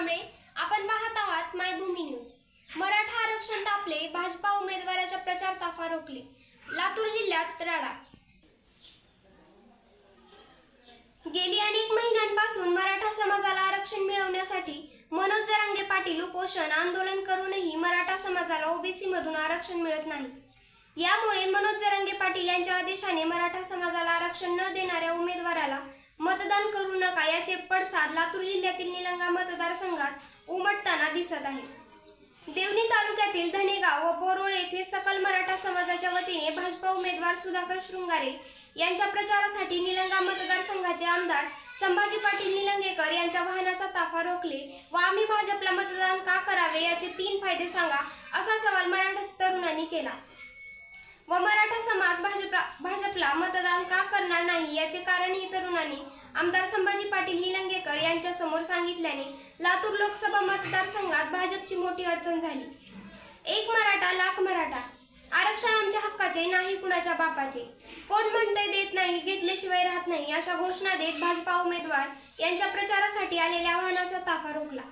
कांबळे आपण पाहत आहात मायभूमी न्यूज. मराठा आरक्षण तापले भाजपा उमेदवाराच्या प्रचार ताफा रोखले. लातूर जिल्ह्यात राडा. गेली अनेक महिन्यांपासून मराठा समाजाला आरक्षण मिळवण्यासाठी मनोज जरांगे पाटील उपोषण आंदोलन करूनही मराठा समाजाला ओबीसी मधून आरक्षण मिळत नाही. यामुळे मनोज जरांगे पाटील यांच्या आदेशाने मराठा समाजाला आरक्षण न देणाऱ्या उमेदवाराला मतदान करू नका याचे पडसाद लातूर जिल्ह्यातील निलंगा मतदारसंघात उमटताना दिसत आहे. देवणी तालुक्यातील धनेगाव व बोरोळे येथे सकल मराठा समाजाच्या वतीने भाजपा उमेदवार सुधाकर शृंगारे यांच्या प्रचारासाठी निलंगा मतदारसंघाचे आमदार संभाजी पाटील निलंगेकर यांच्या वाहनाचा ताफा रोखले व आम्ही भाजपला मतदान का करावे याचे तीन फायदे सांगा असा सवाल मराठा तरुणांनी केला. व मराठा समाज भाजपला भाजपला मतदान का करणार नाही याचे कारणही तरुणांनी आमदार संभाजी पाटील निलंगेकर यांच्या समोर सांगितल्याने लातूर लोकसभा मतदारसंघात भाजपची मोठी अडचण झाली एक मराठा लाख मराठा आरक्षण आमच्या हक्काचे नाही कुणाच्या बापाचे कोण म्हणतंय देत नाही घेतल्याशिवाय राहत नाही अशा घोषणा देत भाजपा उमेदवार यांच्या प्रचारासाठी आलेल्या वाहनाचा ताफा रोखला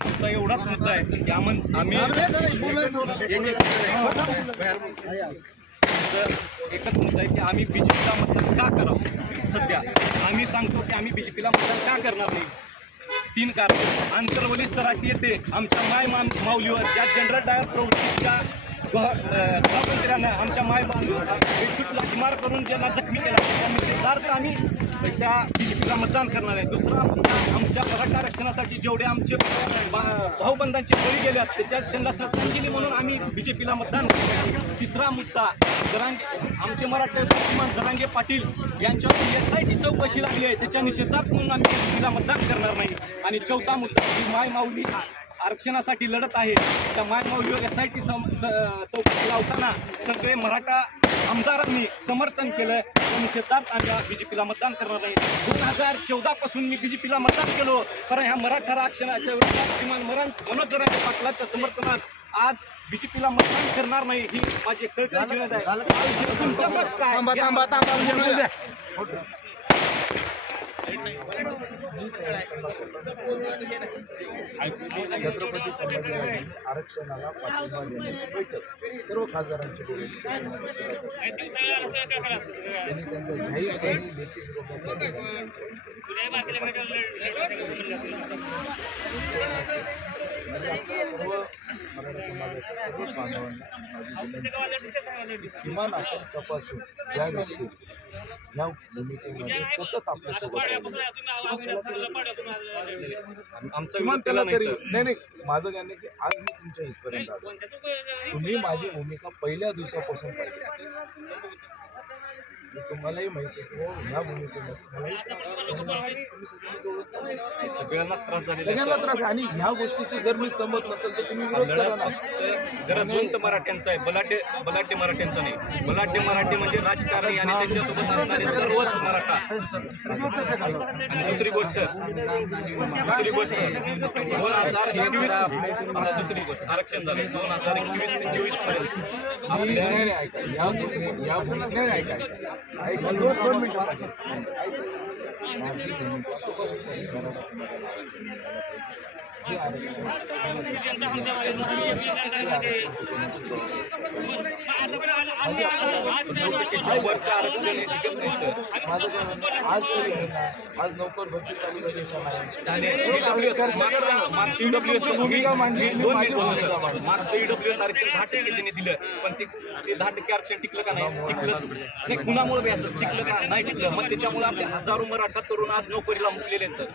आमचा एवढाच मुद्दा आहे की आम्ही आम्ही एकच मुद्दा आहे की आम्ही बीजेपीला मतदान का करावं सध्या आम्ही सांगतो की आम्ही बीजेपीला मतदान का करणार नाही तीन कारण आंतरवली स्तरात येते. आमच्या माय माऊलीवर. ज्या जनरल डायर प्रवृत्तीच्या गृहमंत्र्यानं आमच्या माय बेशूट लाठीमार करून ज्यांना जखमी केला त्यांनी निषेधार्थ आम्ही त्या बीजेपीला मतदान करणार आहे. दुसरा मुद्दा आमच्या मराठा आरक्षणासाठी जेवढे आमचे भाऊबंधांचे बळी गेल्यात त्याच्यात त्यांना श्रद्धांजली म्हणून आम्ही बीजेपीला मतदान करतो तिसरा मुद्दा जरांगे आमचे मराठा किमान जरांगे पाटील यांच्यावर एस आय टी चौकशी लागली आहे. त्याच्या निषेधार्थ म्हणून आम्ही बीजेपीला मतदान करणार नाही. आणि चौथा मुद्दा माय माऊली आरक्षणासाठी लढत आहे. त्या माय माऊलीवर एस आय टी चौकशी लावताना सगळे मराठा आमदारांनी समर्थन केलं. त्या निषेधार्थ आम्ही बीजेपीला मतदान करणार नाही दोन हजार चौदा पासून मी बीजेपीला मतदान केलो. कारण ह्या मराठा आरक्षणाच्या विरोधात किमान मरण मनोज पाटलाच्या समर्थनात आज बीजेपीला मतदान करणार नाही ही माझी एक विनंती आहे. तुमचं मत काय? छत्रपती संभाजीराजे आरक्षणाला पाठिंबा देण्याची बैठक सर्व खासदारांची त्यांनी त्यांच्या जाहीरपणे लेखी आणि आपल्या सर्व मराठा समाजाच्या सर्व बांधवांना माझी विनंती आहे. किमान आपण तपासून ज्या व्यक्ती या भूमिकेमध्ये सतत आपल्यासोबत आमचा किमान त्याला तरी नाही नाही माझं आहे की आज मी तुमच्या इथपर्यंत आलो. तुम्ही माझी भूमिका पहिल्या दिवसापासून पाहिली आणि तुम्हालाही माहिती आहे. हो, ह्या भूमिकेमध्ये सगळ्यांनाच त्रास झालेला सगळ्यांना. त्रास. आणि ह्या गोष्टीची जर मी सहमत नसेल तर तुम्ही जुंत मराठ्यांचा आहे. बलाढ्य बलाढ्य मराठ्यांचा नाही. बलाढ्य मराठी म्हणजे राजकारणी आणि त्यांच्यासोबत असणारे सर्वच मराठा. आणि दुसरी गोष्ट दुसरी गोष्ट दोन हजार एकवीस आता दुसरी गोष्ट आरक्षण झालं दोन हजार एकवीस ते चोवीसपर्यंत. आपल्या नाही, नाही, ऐका. या भूमी- या भूमी- नाही, नाही, ऐका, ऐका. ऐका, दोन दोन मिनिटं आज तरी आज नोकर भरती चालू झाली का नाही? आणि EWS मागच्या मागच्या EWS चं दोन मिनिट बोललो सर मागच्या ईडब्ल्यूएस आरक्षण दहा टक्के त्यांनी दिलं पण ते दहा टक्के आरक्षण टिकलं का नाही टिकलं नाही कुणामुळे बी असं टिकलं का नाही टिकलं मग त्याच्यामुळे आपले हजारो मराठा तरुण आज नोकरीला मुकलेले सर.